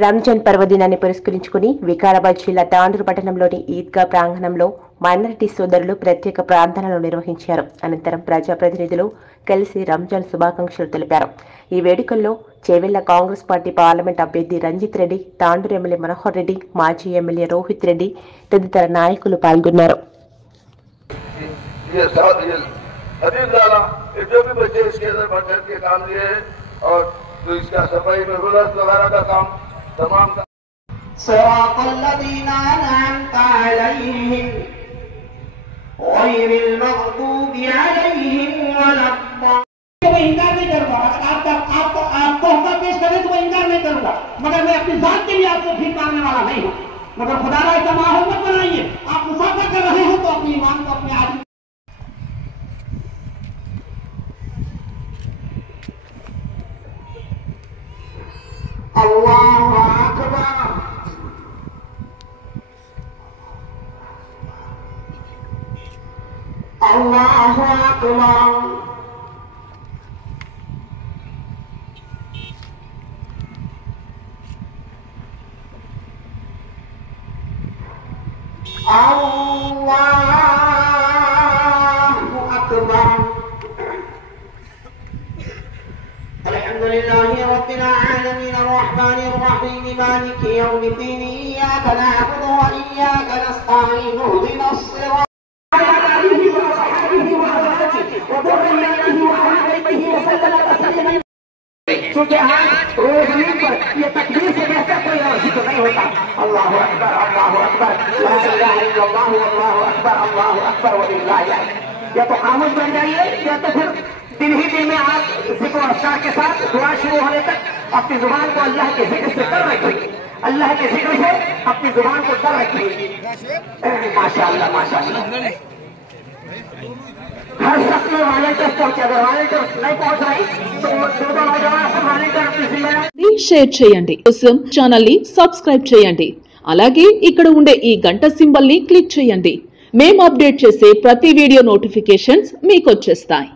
రంజాన్ పర్వదినాన్ని పురస్కరించుకుని వికారాబాద్ జిల్లా తాండూరు పట్టణంలోని ఈద్గా ప్రాంగణంలో మైనారిటీ సోదరులు ప్రత్యేక ప్రార్థనలు నిర్వహించారు. అనంతరం ప్రజాప్రతినిధులు కలిసి రంజాన్ శుభాకాంక్షలు తెలిపారు. ఈ వేడుకల్లో చేవెళ్ల కాంగ్రెస్ పార్టీ పార్లమెంట్ అభ్యర్థి రంజిత్ రెడ్డి, తాండూరు ఎమ్మెల్యే మనోహర్ రెడ్డి, మాజీ ఎమ్మెల్యే రోహిత్ రెడ్డి తదితర నాయకులు పాల్గొన్నారు. صراط الذين أنعمت عليهم غير المغضوب عليهم वला मैं इंकार नहीं करूंगा। आपको हुक्म पेश करे तो मैं इंकार नहीं करूंगा, मगर मैं अपनी जात के लिए आपको भीख मांगने वाला नहीं हूँ। मगर खुदा का ऐसा माहौल मत बनाइए। आप मुसाफा कर रहे हो तो अपने ईमान को अपने आदमी अल्लाहु अकबर अल्लाहु अकबर अल्लाहु अकबर अल्हम्दुलिल्लाहि रब्बिल आलमीन अर्रहमानिर रहीम मालिकि यौमिद्दीन इय्याका नअबुदु व इय्याका नस्तईन इहदिनस सिरात क्योंकि आज रोज ज़मीन पर ये तकबीर से बेहतर कोई और जिक्र नहीं होता। अल्लाहु अकबर अल्लाहु अकबर ला इलाहा इल्लल्लाह अल्लाहु अकबर व लिल्लाहि या तो खामोश बन जाइए या तो फिर दिन ही दिन में आप जिक्र अज़कार के साथ दुआ शुरू होने तक अपनी जुबान को अल्लाह के जिक्र से तर रखिए। अल्लाह के जिक्र से अपनी जुबान को तर रखिए। माशाअल्लाह माशाअल्लाह। हर शख्स में वॉलंटियर्स पहुंचे। अगर वॉलंटियर्स नहीं पहुंच रही तो दो नौजवान सब वॉलंटियर अपनी जिम्मेदारी షేర్ చేయండి. కోసం ఛానల్ ని సబ్స్క్రైబ్ చేయండి. అలాగే ఇక్కడ ఉండే ఈ గంట సింబల్ ని క్లిక్ చేయండి. మేము అప్డేట్ చేసే ప్రతి వీడియో నోటిఫికేషన్స్ మీకు వచ్చేస్తాయి.